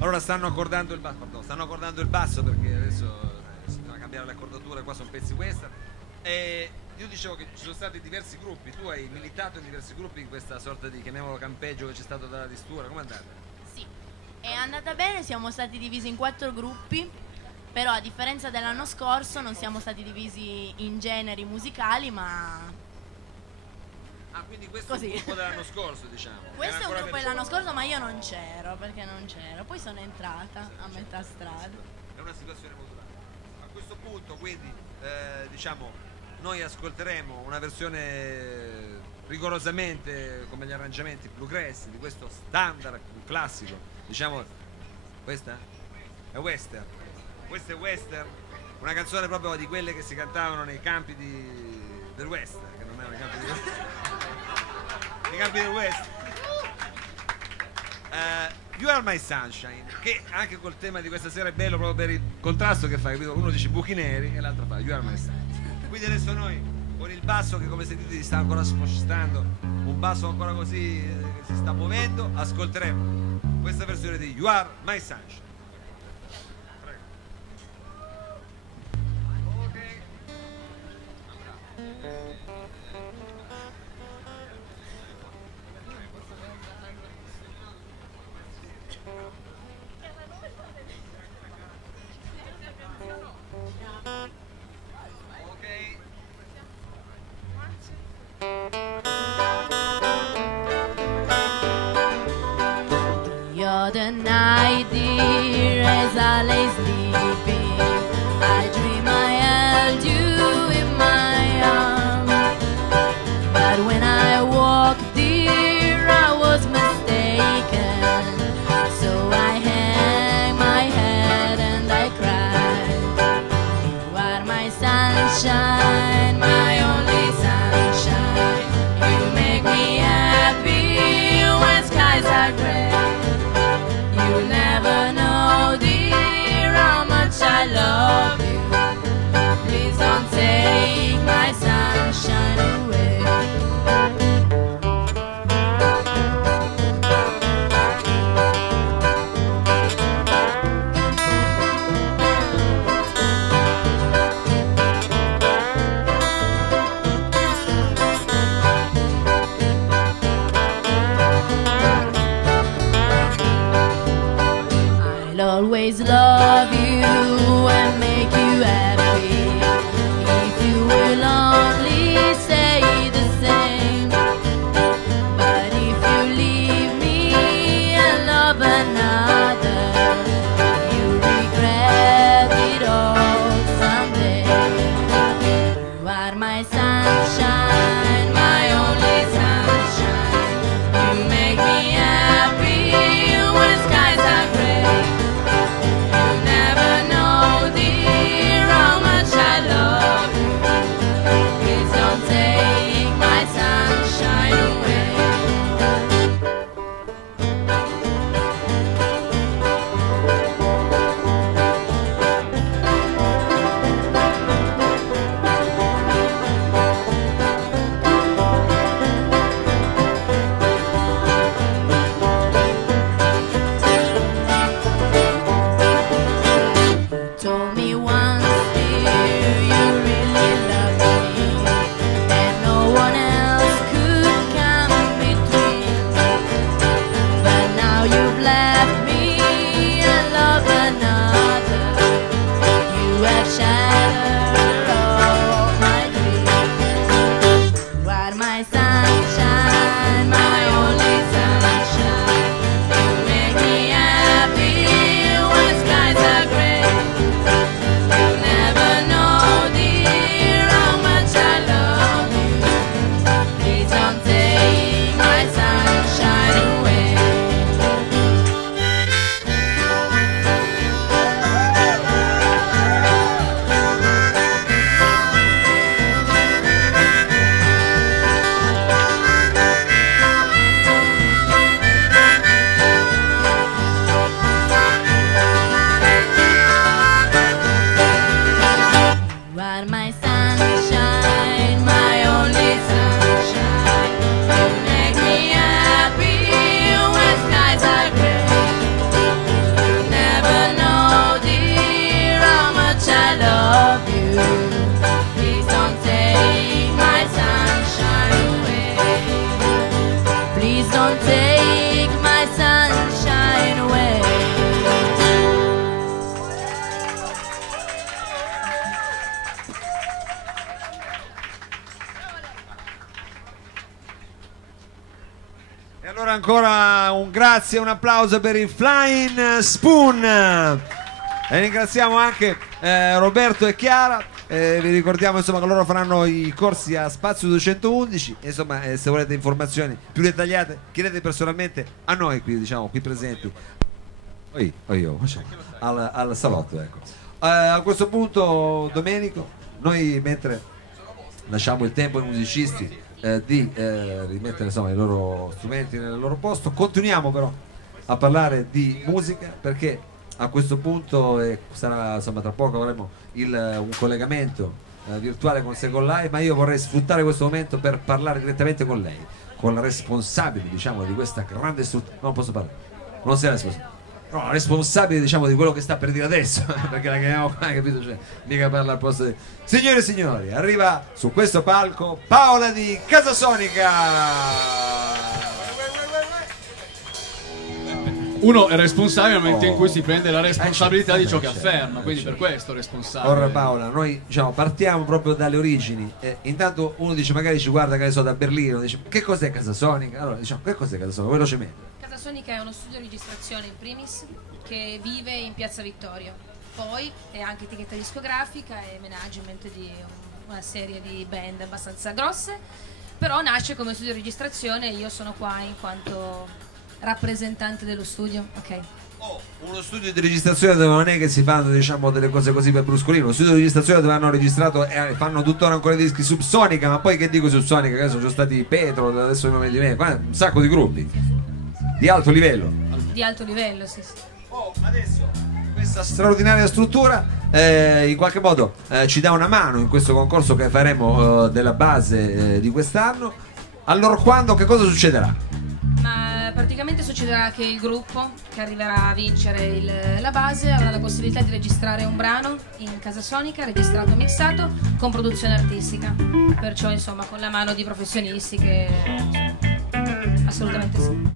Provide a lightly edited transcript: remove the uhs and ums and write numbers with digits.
Allora stanno accordando il basso, pardon, stanno accordando il basso perché adesso si deve cambiare le accordature, qua sono pezzi western. E io dicevo che ci sono stati diversi gruppi, tu hai militato in diversi gruppi in questa sorta di, chiamiamolo, campeggio che c'è stato dalla Distura, com'è andata? Sì, è andata bene, siamo stati divisi in 4 gruppi, però a differenza dell'anno scorso non siamo stati divisi in generi musicali, ma Ah, quindi questo è così. il gruppo dell'anno scorso, diciamo. Questo Era è un ancora gruppo per- dell'anno scorso, ma io non c'ero, perché non c'ero. Poi sono entrata a metà strada. È una situazione modulare. A questo punto, quindi, diciamo, noi ascolteremo una versione rigorosamente come gli arrangiamenti bluegrass di questo standard classico. Diciamo, questa è western. Questa è western, una canzone proprio di quelle che si cantavano nei campi del western, che non erano i campi nei campi del west. You Are My Sunshine, che anche col tema di questa sera è bello proprio per il contrasto che fa, capito? Uno dice buchi neri e l'altro fa You Are My Sunshine. Quindi adesso noi con il basso che come sentite si sta ancora spostando, un basso ancora così che si sta muovendo, ascolteremo questa versione di You Are My Sunshine. Prego. Ok. The other night, dear, as I lay sleeping, I dream I held you in my arms. But when I woke, dear, I was mistaken. So I hang my head and I cried. You are my sunshine, my only sunshine. You make me happy when skies are gray. You never know, dear, how much I love you. Please don't take my sunshine away. I'll always love you and make you happy if you will only say the same. But if you leave me and love another, you regret it all someday. You are my sunshine, my only sunshine. You make me happy when skies are gray. You never ancora un grazie e un applauso per i Flying Spoon. E ringraziamo anche Roberto e Chiara. Vi ricordiamo insomma che loro faranno i corsi a Spazio 211. Insomma, se volete informazioni più dettagliate chiedete personalmente a noi qui, diciamo, qui presenti al salotto, ecco. A questo punto, Domenico, noi mentre lasciamo il tempo ai musicisti di rimettere insomma i loro strumenti nel loro posto, continuiamo però a parlare di musica, perché a questo punto sarà, insomma, tra poco avremo un collegamento virtuale con Second Life, ma io vorrei sfruttare questo momento per parlare direttamente con lei, con la responsabile, diciamo, di questa grande struttura. Non posso parlare, non sei la responsabile, no, la responsabile, diciamo, di quello che sta per dire adesso perché la chiamiamo qua, capito? Cioè, mica parla al posto di... Signore e signori, arriva su questo palco Paola di Casasonica. Uno è responsabile nel momento in cui si prende la responsabilità di ciò che certo, afferma, quindi per questo responsabile. Ora Paola, noi diciamo partiamo proprio dalle origini. Intanto uno dice, magari ci guarda, che ne so, da Berlino, dice che cos'è Casasonica? Allora diciamo, che cos'è Casasonica? Velocemente. Casasonica è uno studio di registrazione in primis che vive in Piazza Vittorio, poi è anche etichetta discografica e management di una serie di band abbastanza grosse, però nasce come studio di registrazione e io sono qua in quanto rappresentante dello studio. Ok. Uno studio di registrazione dove non è che si fanno, diciamo, delle cose così per bruscolino, uno studio di registrazione dove hanno registrato e fanno tuttora ancora i dischi Subsonica, ma poi che dico Subsonica, che sono già stati Petro, adesso non mi dimentico, un sacco di gruppi di alto livello. Di alto livello, sì. Adesso questa straordinaria struttura in qualche modo ci dà una mano in questo concorso che faremo della base di quest'anno. Allora quando, che cosa succederà? Ma praticamente succederà che il gruppo che arriverà a vincere la base avrà la possibilità di registrare un brano in Casasonica, registrato, mixato, con produzione artistica, perciò insomma con la mano di professionisti che assolutamente sì.